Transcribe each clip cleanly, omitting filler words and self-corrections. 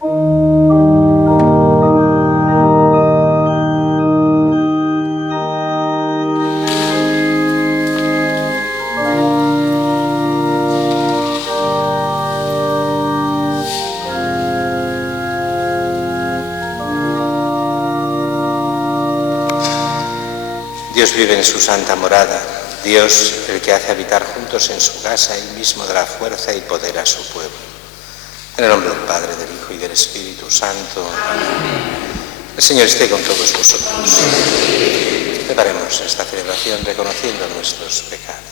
Dios vive en su santa morada, Dios el que hace habitar juntos en su casa, él mismo dará fuerza y poder a su pueblo. En el nombre del Padre, del Hijo y del Espíritu Santo. Amén. El Señor esté con todos vosotros. Preparemos esta celebración reconociendo nuestros pecados.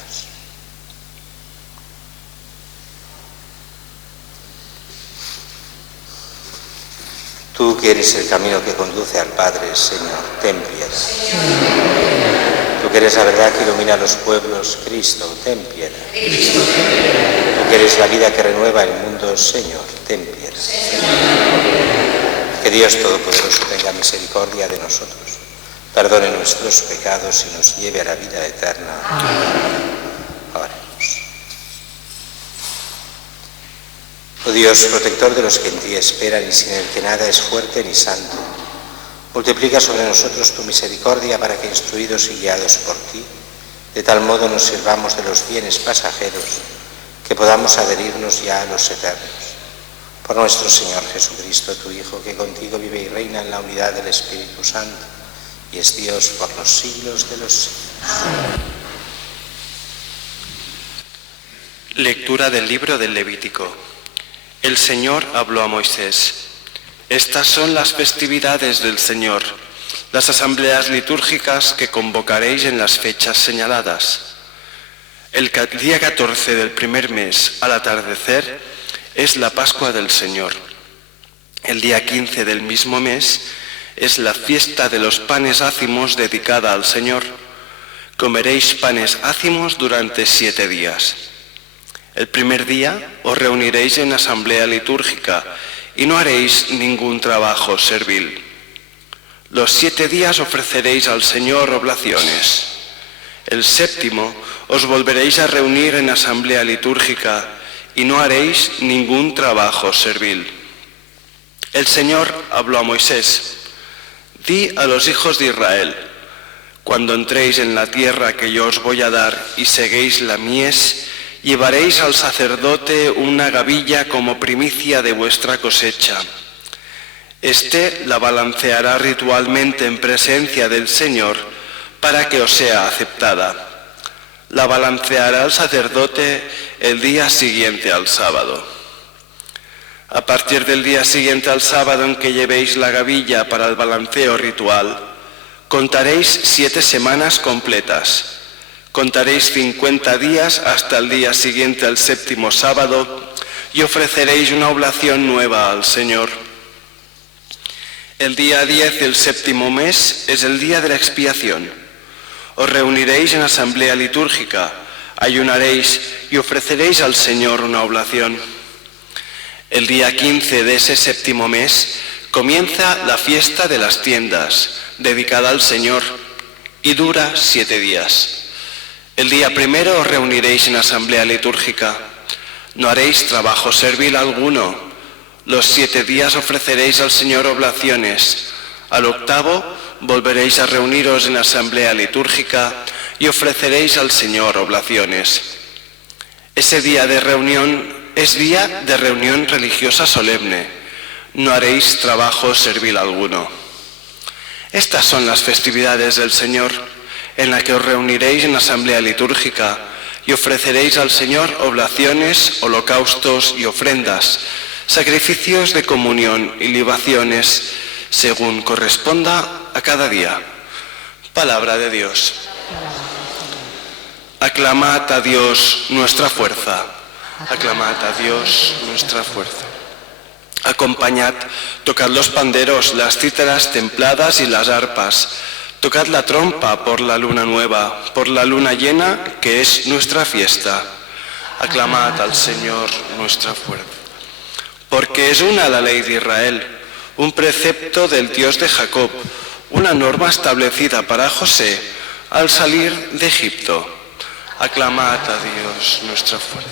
Tú que eres el camino que conduce al Padre, Señor, ten piedad. Tú que eres la verdad que ilumina a los pueblos, Cristo, ten piedad. Tú que eres la vida que renueva el mundo, Señor, ten piedad. Que Dios Todopoderoso tenga misericordia de nosotros, perdone nuestros pecados y nos lleve a la vida eterna. Oremos. Oh Dios, protector de los que en ti esperan y sin el que nada es fuerte ni santo, multiplica sobre nosotros tu misericordia para que, instruidos y guiados por ti, de tal modo nos sirvamos de los bienes pasajeros que podamos adherirnos ya a los eternos. Por nuestro Señor Jesucristo, tu Hijo, que contigo vive y reina en la unidad del Espíritu Santo y es Dios por los siglos de los siglos. Lectura del libro del Levítico. El Señor habló a Moisés. Estas son las festividades del Señor, las asambleas litúrgicas que convocaréis en las fechas señaladas. El día 14 del primer mes, al atardecer, es la Pascua del Señor. El día 15 del mismo mes es la fiesta de los panes ácimos dedicada al Señor. Comeréis panes ácimos durante 7 días. El primer día os reuniréis en asamblea litúrgica y no haréis ningún trabajo servil. Los 7 días ofreceréis al Señor oblaciones. El séptimo os volveréis a reunir en asamblea litúrgica y no haréis ningún trabajo servil. El Señor habló a Moisés. Di a los hijos de Israel: cuando entréis en la tierra que yo os voy a dar y seguéis la mies, llevaréis al sacerdote una gavilla como primicia de vuestra cosecha. Este la balanceará ritualmente en presencia del Señor para que os sea aceptada. La balanceará el sacerdote el día siguiente al sábado. A partir del día siguiente al sábado en que llevéis la gavilla para el balanceo ritual, contaréis 7 semanas completas. Contaréis 50 días hasta el día siguiente al séptimo sábado y ofreceréis una oblación nueva al Señor. El día 10 del séptimo mes es el día de la expiación. Os reuniréis en asamblea litúrgica, ayunaréis y ofreceréis al Señor una oblación. El día 15 de ese séptimo mes comienza la fiesta de las tiendas, dedicada al Señor, y dura 7 días. El día primero os reuniréis en asamblea litúrgica. No haréis trabajo servil alguno. Los 7 días ofreceréis al Señor oblaciones. Al octavo volveréis a reuniros en asamblea litúrgica y ofreceréis al Señor oblaciones. Ese día de reunión es día de reunión religiosa solemne. No haréis trabajo servil alguno. Estas son las festividades del Señor, en la que os reuniréis en asamblea litúrgica y ofreceréis al Señor oblaciones, holocaustos y ofrendas, sacrificios de comunión y libaciones, según corresponda a cada día. Palabra de Dios. Aclamad a Dios nuestra fuerza. Aclamad a Dios nuestra fuerza. Acompañad, tocad los panderos, las cítaras templadas y las arpas. Tocad la trompa por la luna nueva, por la luna llena, que es nuestra fiesta. Aclamad al Señor nuestra fuerza. Porque es una la ley de Israel, un precepto del Dios de Jacob, una norma establecida para José al salir de Egipto. Aclamad a Dios nuestra fuerza.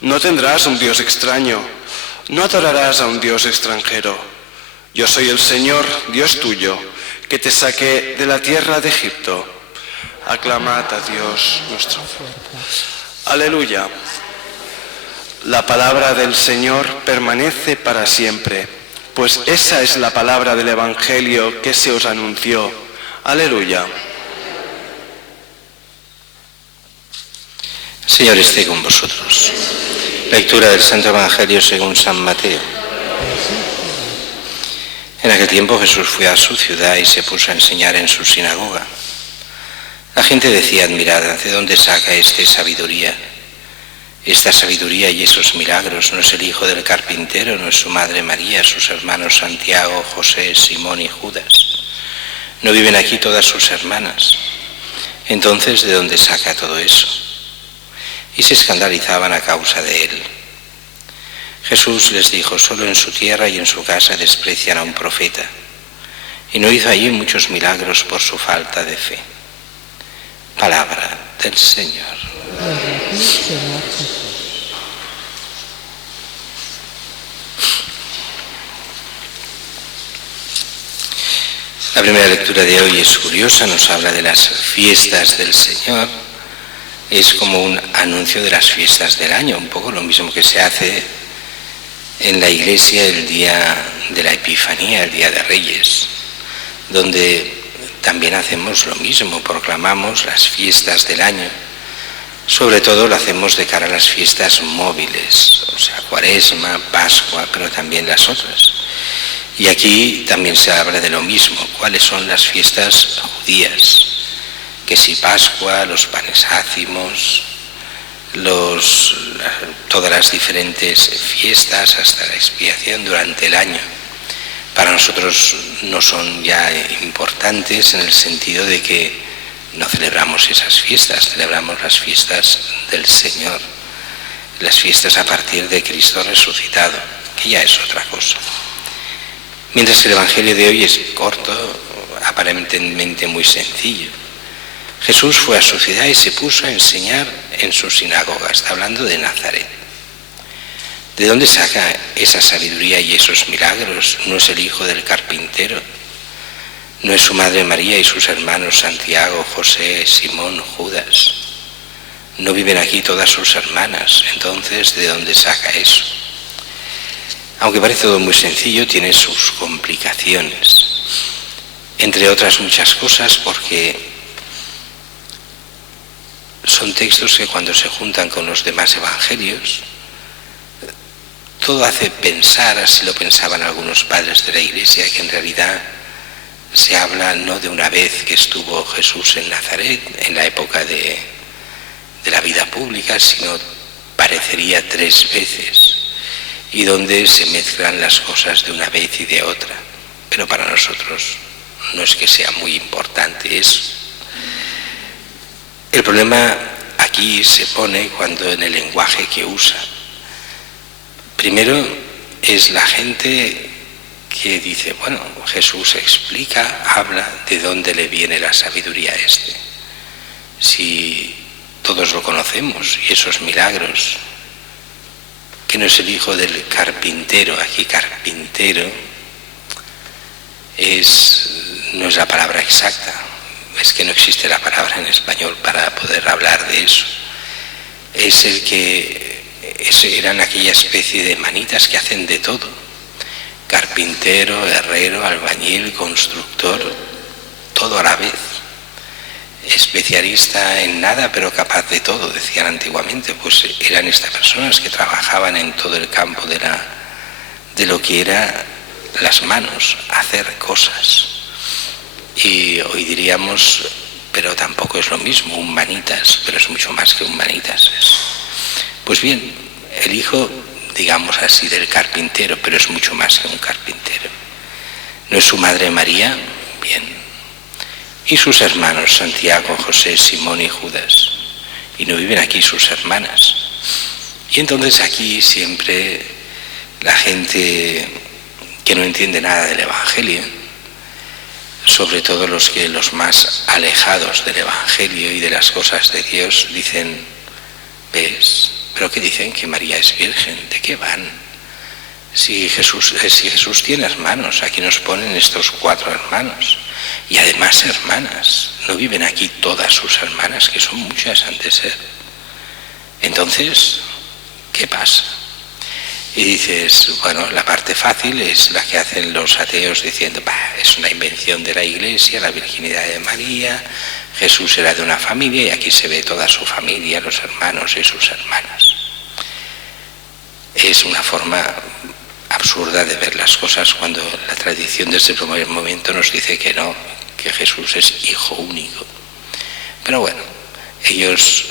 No tendrás un Dios extraño. No adorarás a un Dios extranjero. Yo soy el Señor, Dios tuyo, que te saqué de la tierra de Egipto. Aclamad a Dios nuestro. Aleluya. La palabra del Señor permanece para siempre, pues esa es la palabra del Evangelio que se os anunció. Aleluya. Señor esté con vosotros. Lectura del Santo Evangelio según San Mateo. En aquel tiempo Jesús fue a su ciudad y se puso a enseñar en su sinagoga. La gente decía admirada: ¿de dónde saca este sabiduría? Esta sabiduría y esos milagros. ¿No es el hijo del carpintero? ¿No es su madre María, sus hermanos Santiago, José, Simón y Judas? ¿No viven aquí todas sus hermanas? Entonces, ¿de dónde saca todo eso? Y se escandalizaban a causa de él. Jesús les dijo: solo en su tierra y en su casa desprecian a un profeta. Y no hizo allí muchos milagros por su falta de fe. Palabra del Señor. Gloria a ti, Señor Jesús. La primera lectura de hoy es curiosa, nos habla de las fiestas del Señor. Es como un anuncio de las fiestas del año, un poco lo mismo que se hace en la Iglesia el día de la Epifanía, el día de Reyes, donde también hacemos lo mismo, proclamamos las fiestas del año. Sobre todo lo hacemos de cara a las fiestas móviles, o sea, Cuaresma, Pascua, pero también las otras. Y aquí también se habla de lo mismo, cuáles son las fiestas judías, que si Pascua, los panes ácimos, todas las diferentes fiestas hasta la expiación durante el año. Para nosotros no son ya importantes en el sentido de que no celebramos esas fiestas, celebramos las fiestas del Señor, las fiestas a partir de Cristo resucitado, que ya es otra cosa. Mientras que el Evangelio de hoy es corto, aparentemente muy sencillo. Jesús fue a su ciudad y se puso a enseñar en su sinagoga. Está hablando de Nazaret. ¿De dónde saca esa sabiduría y esos milagros? ¿No es el hijo del carpintero? ¿No es su madre María y sus hermanos Santiago, José, Simón, Judas? ¿No viven aquí todas sus hermanas? Entonces, ¿de dónde saca eso? Aunque parece todo muy sencillo, tiene sus complicaciones. Entre otras muchas cosas porque son textos que cuando se juntan con los demás evangelios, todo hace pensar, así lo pensaban algunos padres de la Iglesia, que en realidad se habla no de una vez que estuvo Jesús en Nazaret, en la época de la vida pública, sino parecería 3 veces, y donde se mezclan las cosas de una vez y de otra. Pero para nosotros no es que sea muy importante eso. El problema aquí se pone cuando en el lenguaje que usa. Primero es la gente que dice, bueno, Jesús explica, habla de dónde le viene la sabiduría a este. Si todos lo conocemos y esos milagros, que no es el hijo del carpintero, aquí carpintero no es la palabra exacta, es que no existe la palabra en español para poder hablar de eso. Es el que eran aquella especie de manitas que hacen de todo. Carpintero, herrero, albañil, constructor, todo a la vez. Especialista en nada, pero capaz de todo, decían antiguamente. Pues eran estas personas que trabajaban en todo el campo de lo que era las manos, hacer cosas. Y hoy diríamos, pero tampoco es lo mismo, un manitas, pero es mucho más que un manitas. Pues bien, el hijo, digamos así, del carpintero, pero es mucho más que un carpintero. ¿No es su madre María? Bien. ¿Y sus hermanos Santiago, José, Simón y Judas? ¿Y no viven aquí sus hermanas? Y entonces aquí siempre la gente que no entiende nada del Evangelio, sobre todo los más alejados del Evangelio y de las cosas de Dios, dicen, ¿ves? ¿Pero qué dicen? Que María es virgen. ¿De qué van? Si Jesús tiene hermanos, aquí nos ponen estos 4 hermanos. Y además hermanas, no viven aquí todas sus hermanas, que son muchas han de ser. Entonces, ¿qué pasa? Y dices, bueno, la parte fácil es la que hacen los ateos diciendo, es una invención de la Iglesia, la virginidad de María, Jesús era de una familia y aquí se ve toda su familia, los hermanos y sus hermanas. Es una forma absurda de ver las cosas cuando la tradición desde el primer momento nos dice que no, que Jesús es hijo único. Pero bueno, ellos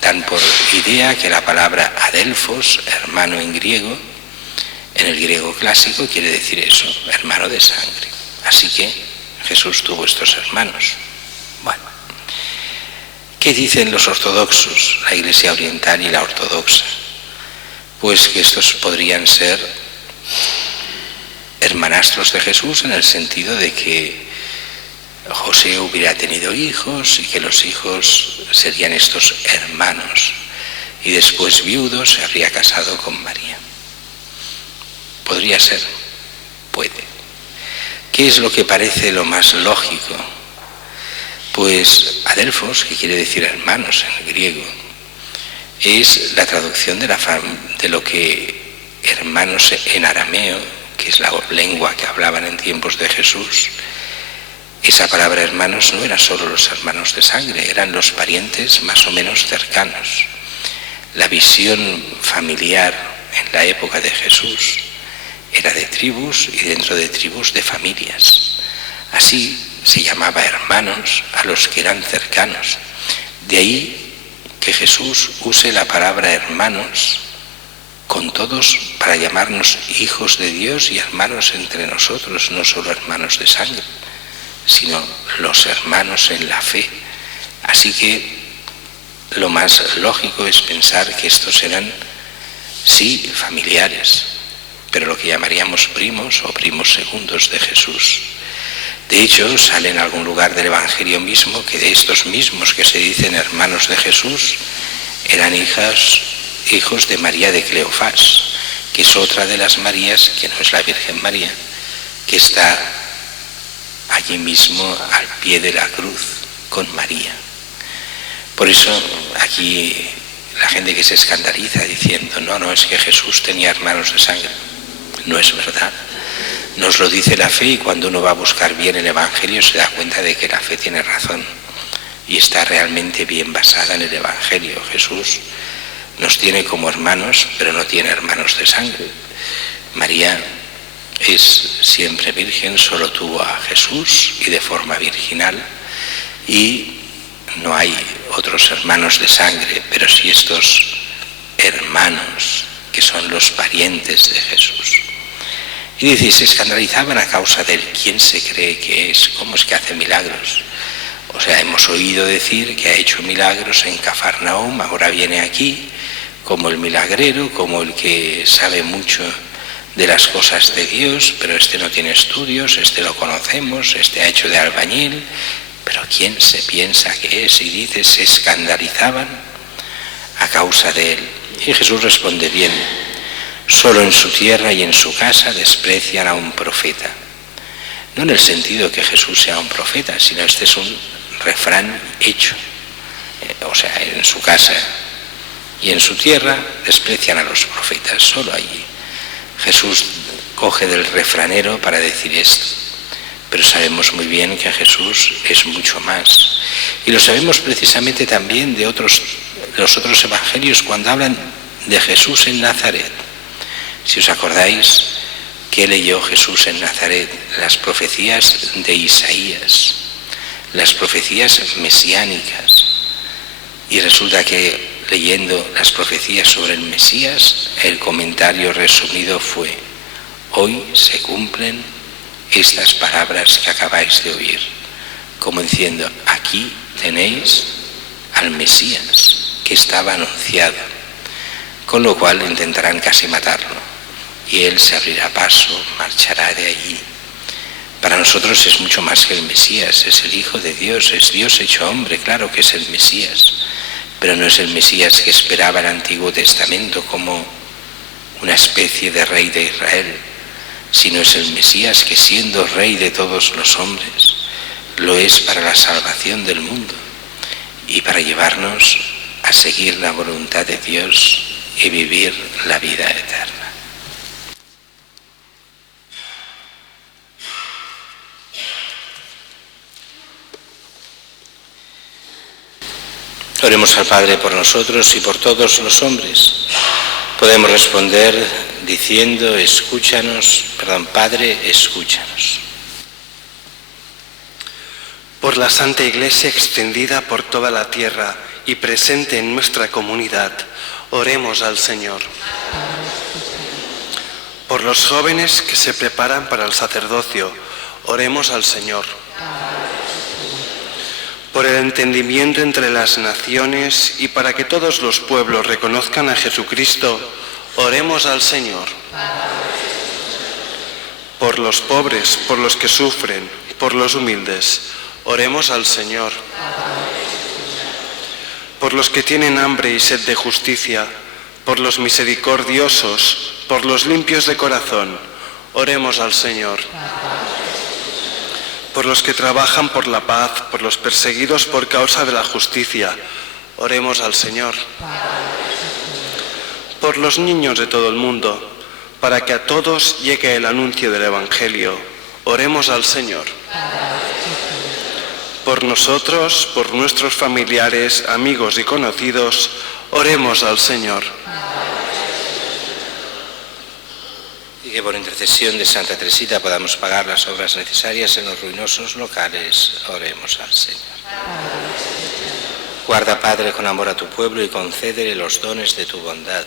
dan por idea que la palabra adelphos, hermano en griego, en el griego clásico quiere decir eso, hermano de sangre. Así que Jesús tuvo estos hermanos. Bueno, ¿qué dicen los ortodoxos, la Iglesia oriental y la ortodoxa? Pues que estos podrían ser hermanastros de Jesús en el sentido de que José hubiera tenido hijos y que los hijos serían estos hermanos y después viudo se habría casado con María. Podría ser, puede. ¿Qué es lo que parece lo más lógico? Pues adelphos, que quiere decir hermanos en el griego, es la traducción de lo que hermanos en arameo, que es la lengua que hablaban en tiempos de Jesús. Esa palabra hermanos no eran solo los hermanos de sangre, eran los parientes más o menos cercanos. La visión familiar en la época de Jesús era de tribus y dentro de tribus de familias. Así se llamaba hermanos a los que eran cercanos. De ahí que Jesús use la palabra hermanos con todos para llamarnos hijos de Dios y hermanos entre nosotros, no solo hermanos de sangre, sino los hermanos en la fe. Así que lo más lógico es pensar que estos eran, sí, familiares, pero lo que llamaríamos primos o primos segundos de Jesús. De hecho, sale en algún lugar del Evangelio mismo que de estos mismos que se dicen hermanos de Jesús eran hijos de María de Cleofás, que es otra de las Marías, que no es la Virgen María, que está allí mismo al pie de la cruz con María. Por eso aquí la gente que se escandaliza diciendo no, es que Jesús tenía hermanos de sangre, no es verdad. Nos lo dice la fe y cuando uno va a buscar bien el Evangelio se da cuenta de que la fe tiene razón y está realmente bien basada en el Evangelio. Jesús nos tiene como hermanos, pero no tiene hermanos de sangre. María es siempre virgen, solo tuvo a Jesús y de forma virginal y no hay otros hermanos de sangre, pero sí estos hermanos que son los parientes de Jesús. Y dice, se escandalizaban a causa de él. ¿Quién se cree que es? ¿Cómo es que hace milagros? O sea, hemos oído decir que ha hecho milagros en Cafarnaúm, ahora viene aquí como el milagrero, como el que sabe mucho de las cosas de Dios, pero este no tiene estudios, este lo conocemos, este ha hecho de albañil, pero ¿quién se piensa que es? Y dice, se escandalizaban a causa de él. Y Jesús responde bien, solo en su tierra y en su casa desprecian a un profeta. No en el sentido que Jesús sea un profeta, sino este es un refrán hecho. O sea, en su casa y en su tierra desprecian a los profetas, solo allí. Jesús coge del refranero para decir esto, pero sabemos muy bien que Jesús es mucho más. Y lo sabemos precisamente también de los otros evangelios cuando hablan de Jesús en Nazaret. Si os acordáis, ¿qué leyó Jesús en Nazaret? Las profecías de Isaías, las profecías mesiánicas. Y resulta que leyendo las profecías sobre el Mesías, el comentario resumido fue, hoy se cumplen estas palabras que acabáis de oír, como diciendo, aquí tenéis al Mesías que estaba anunciado, con lo cual intentarán casi matarlo. Y él se abrirá paso, marchará de allí. Para nosotros es mucho más que el Mesías, es el Hijo de Dios, es Dios hecho hombre, claro que es el Mesías, pero no es el Mesías que esperaba el Antiguo Testamento como una especie de rey de Israel, sino es el Mesías que, siendo rey de todos los hombres, lo es para la salvación del mundo y para llevarnos a seguir la voluntad de Dios y vivir la vida eterna. Oremos al Padre por nosotros y por todos los hombres. Podemos responder diciendo, Padre, escúchanos. Por la Santa Iglesia extendida por toda la tierra y presente en nuestra comunidad, oremos al Señor. Por los jóvenes que se preparan para el sacerdocio, oremos al Señor. Por el entendimiento entre las naciones y para que todos los pueblos reconozcan a Jesucristo, oremos al Señor. Por los pobres, por los que sufren, por los humildes, oremos al Señor. Por los que tienen hambre y sed de justicia, por los misericordiosos, por los limpios de corazón, oremos al Señor. Por los que trabajan por la paz, por los perseguidos por causa de la justicia, oremos al Señor. Por los niños de todo el mundo, para que a todos llegue el anuncio del Evangelio, oremos al Señor. Por nosotros, por nuestros familiares, amigos y conocidos, oremos al Señor. Y que por intercesión de Santa Teresita podamos pagar las obras necesarias en los ruinosos locales, oremos al Señor. Guarda, Padre, con amor a tu pueblo y concédele los dones de tu bondad,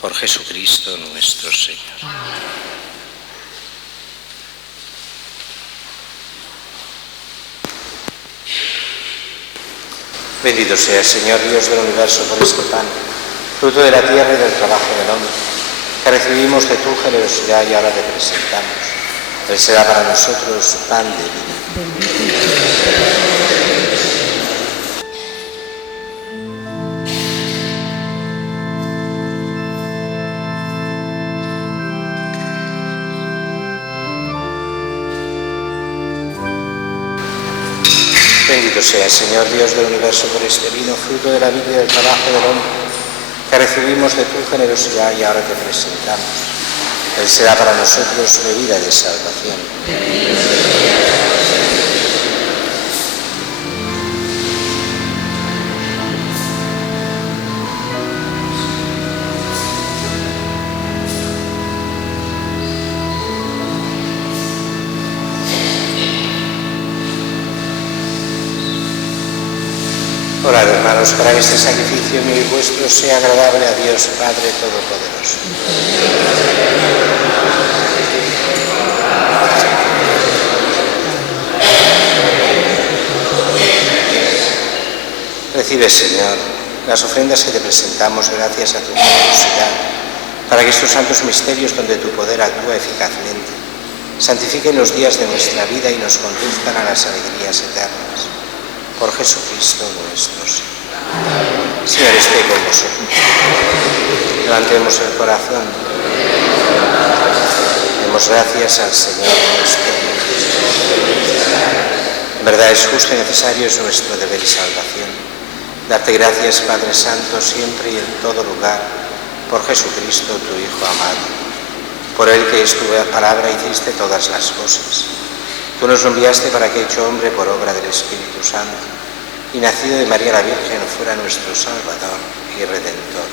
por Jesucristo nuestro Señor. Bendito sea, Señor Dios del universo, por este pan, fruto de la tierra y del trabajo del hombre, que recibimos de tu generosidad y ahora te presentamos. Él será para nosotros pan de vida. Bendito sea, Señor Dios del universo, por este vino, fruto de la vida y del trabajo del hombre, que recibimos de tu generosidad y ahora te presentamos. Él será para nosotros bebida de salvación. Orad, hermanos, para que este sacrificio mío y vuestro sea agradable a Dios Padre Todopoderoso. Recibe, Señor, las ofrendas que te presentamos gracias a tu generosidad, para que estos santos misterios, donde tu poder actúa eficazmente, santifiquen los días de nuestra vida y nos conduzcan a las alegrías eternas. Por Jesucristo nuestro Señor. Señor, esté con vosotros. Levantemos el corazón. Demos gracias al Señor nuestro Dios. En verdad es justo y necesario, es nuestro deber y salvación. Darte gracias, Padre Santo, siempre y en todo lugar, por Jesucristo, tu Hijo amado. Por Él, que es tu palabra, hiciste todas las cosas. Tú nos enviaste para que, hecho hombre por obra del Espíritu Santo, y nacido de María la Virgen, fuera nuestro Salvador y Redentor.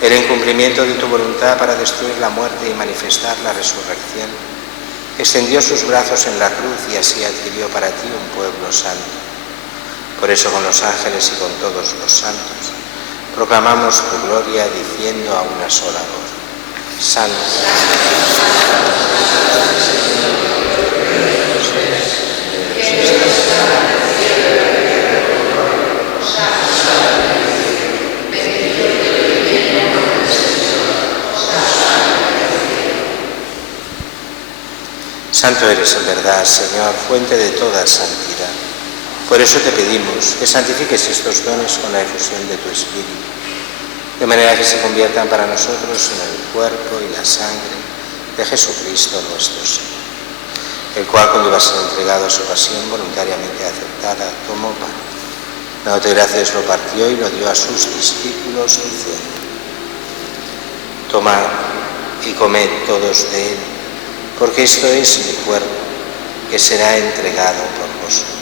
Él, en cumplimiento de tu voluntad para destruir la muerte y manifestar la resurrección, extendió sus brazos en la cruz y así adquirió para ti un pueblo santo. Por eso, con los ángeles y con todos los santos, proclamamos tu gloria diciendo a una sola voz: Santo. Santo eres en verdad, Señor, fuente de toda santidad. Por eso te pedimos que santifiques estos dones con la efusión de tu Espíritu, de manera que se conviertan para nosotros en el cuerpo y la sangre de Jesucristo nuestro Señor, el cual, cuando iba a ser entregado a su pasión voluntariamente aceptada, tomó pan. Dándote gracias, lo partió y lo dio a sus discípulos, diciendo: tomad y comed todos de él, porque esto es mi cuerpo, que será entregado por vosotros.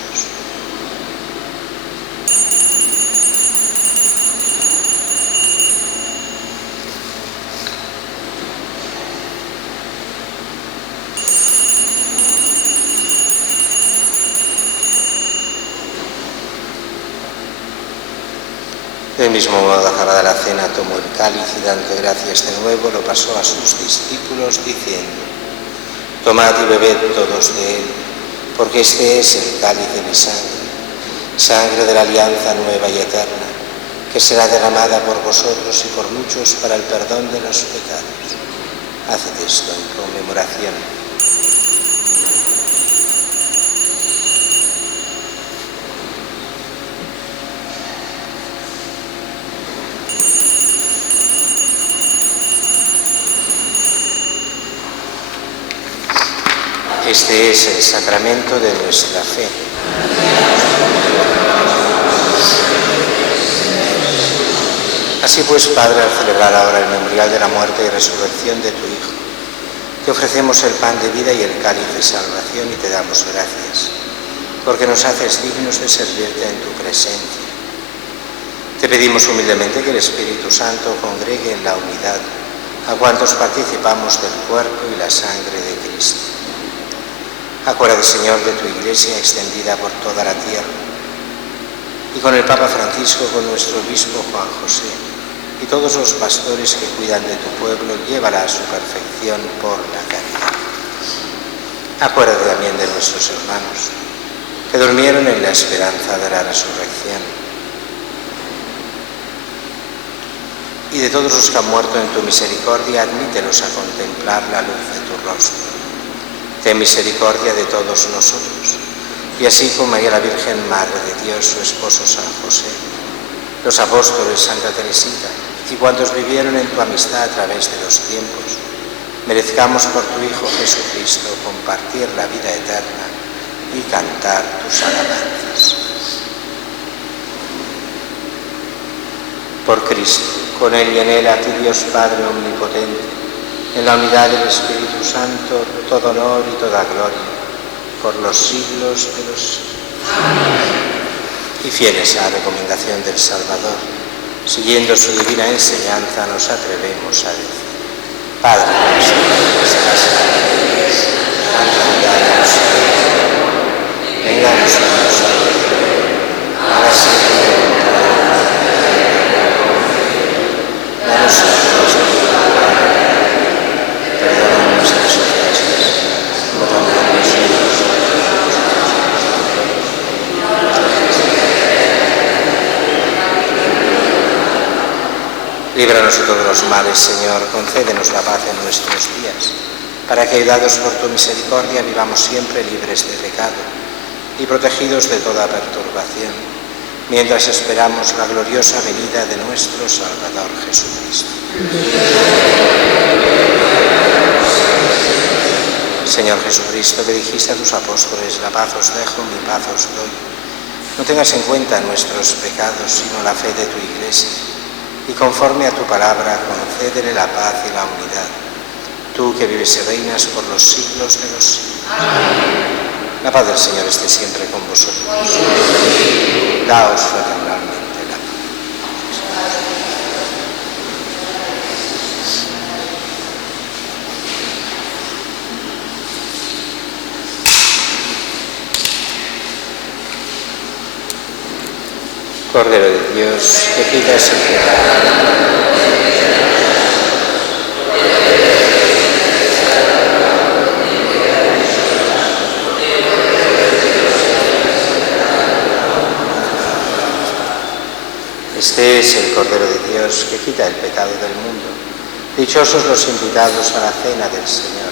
Del mismo modo, acabada la cena, tomó el cáliz y, dando gracias de nuevo, lo pasó a sus discípulos, diciendo: tomad y bebed todos de él, porque este es el cáliz de mi sangre, sangre de la alianza nueva y eterna, que será derramada por vosotros y por muchos para el perdón de los pecados. Haced esto en conmemoración. Este es el sacramento de nuestra fe. Así pues, Padre, al celebrar ahora el memorial de la muerte y resurrección de tu Hijo, te ofrecemos el pan de vida y el cáliz de salvación y te damos gracias, porque nos haces dignos de servirte en tu presencia. Te pedimos humildemente que el Espíritu Santo congregue en la unidad a cuantos participamos del cuerpo y la sangre de Cristo. Acuérdate, Señor, de tu Iglesia extendida por toda la tierra, y con el Papa Francisco, con nuestro obispo Juan José, y todos los pastores que cuidan de tu pueblo, llévala a su perfección por la caridad. Acuérdate también de nuestros hermanos, que durmieron en la esperanza de la resurrección, y de todos los que han muerto en tu misericordia, admítelos a contemplar la luz de tu rostro. Ten misericordia de todos nosotros, y así con María la Virgen, Madre de Dios, su esposo San José, los apóstoles, Santa Teresita, y cuantos vivieron en tu amistad a través de los tiempos, merezcamos por tu Hijo Jesucristo compartir la vida eterna y cantar tus alabanzas. Por Cristo, con Él y en Él, a ti Dios Padre omnipotente, en la unidad del Espíritu Santo, todo honor y toda gloria, por los siglos de los siglos. Amén. Y fieles a la recomendación del Salvador, siguiendo su divina enseñanza, nos atrevemos a decir: Padre nuestro que estás en la gloria, santificados seas, venga a nosotros tu reino, hágase tu voluntad, danos nuestro líbranos de todos los males, Señor, concédenos la paz en nuestros días, para que, ayudados por tu misericordia, vivamos siempre libres de pecado y protegidos de toda perturbación, mientras esperamos la gloriosa venida de nuestro Salvador Jesucristo. Señor Jesucristo, que dijiste a tus apóstoles: la paz os dejo, mi paz os doy, no tengas en cuenta nuestros pecados, sino la fe de tu Iglesia, y conforme a tu palabra, concédele la paz y la unidad, tú que vives y reinas por los siglos de los siglos. Amén. La paz del Señor esté siempre con vosotros. Daos fraternalmente la paz. Cordero de Dios, que quitas el pecado. Este es el Cordero de Dios que quita el pecado del mundo. Dichosos los invitados a la cena del Señor.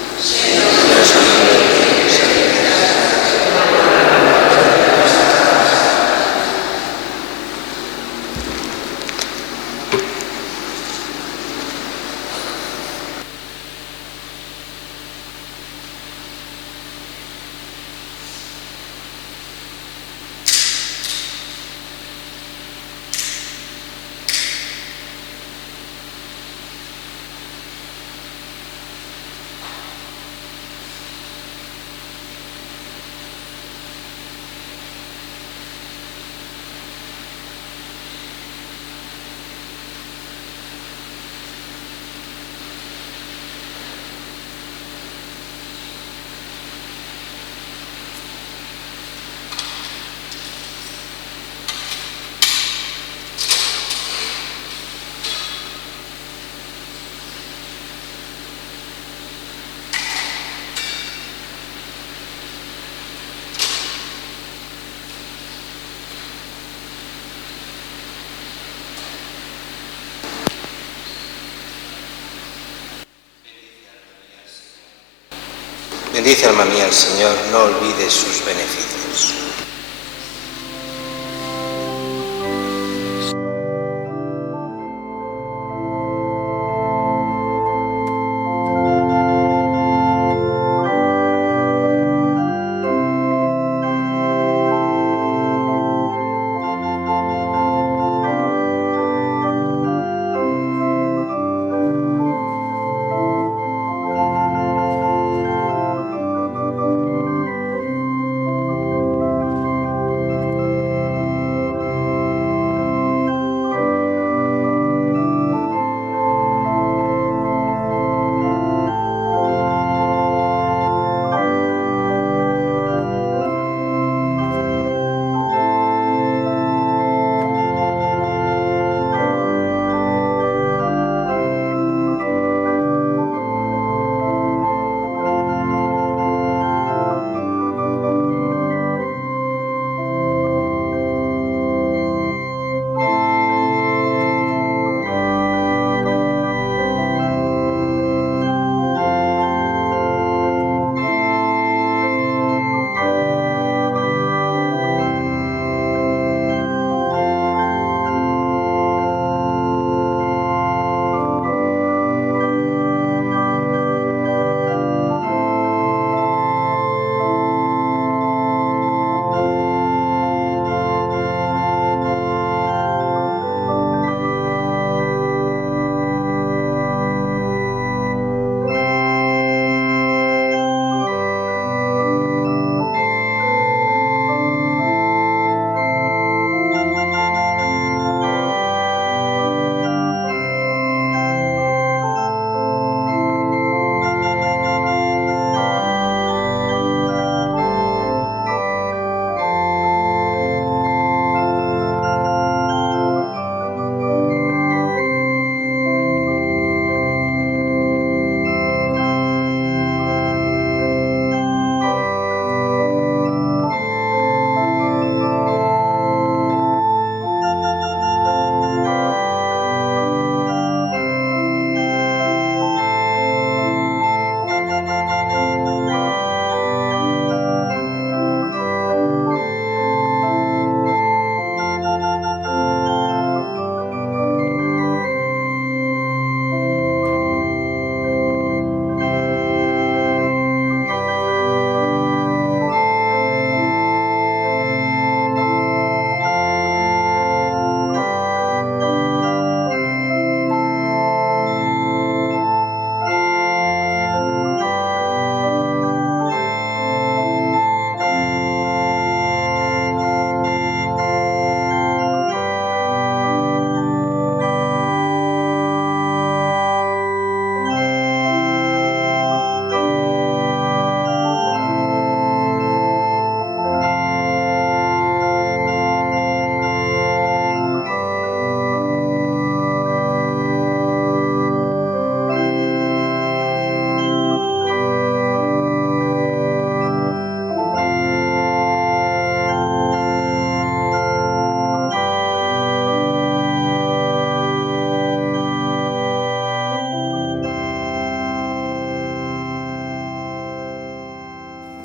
Bendice, alma mía, al Señor, no olvides sus beneficios.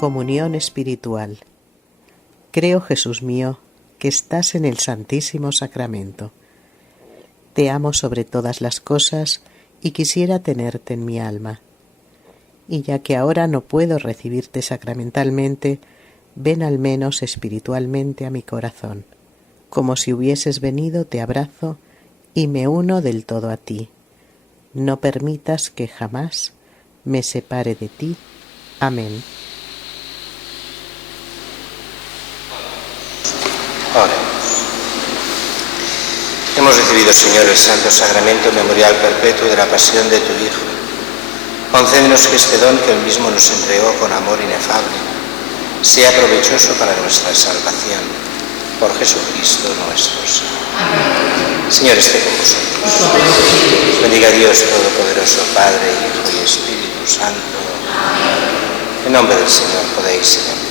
Comunión espiritual. Creo, Jesús mío, que estás en el Santísimo Sacramento. Te amo sobre todas las cosas y quisiera tenerte en mi alma. Y ya que ahora no puedo recibirte sacramentalmente, ven al menos espiritualmente a mi corazón. Como si hubieses venido, te abrazo y me uno del todo a ti. No permitas que jamás me separe de ti. Amén. Oremos. Hemos recibido, Señor, el santo sacramento memorial perpetuo de la pasión de tu Hijo. Concédenos que este don que Él mismo nos entregó con amor inefable sea provechoso para nuestra salvación. Por Jesucristo nuestro Señor. Amén. Señor, esté con vosotros. Bendiga Dios Todopoderoso, Padre, Hijo y Espíritu Santo. Amén. En nombre del Señor podéis ir en paz.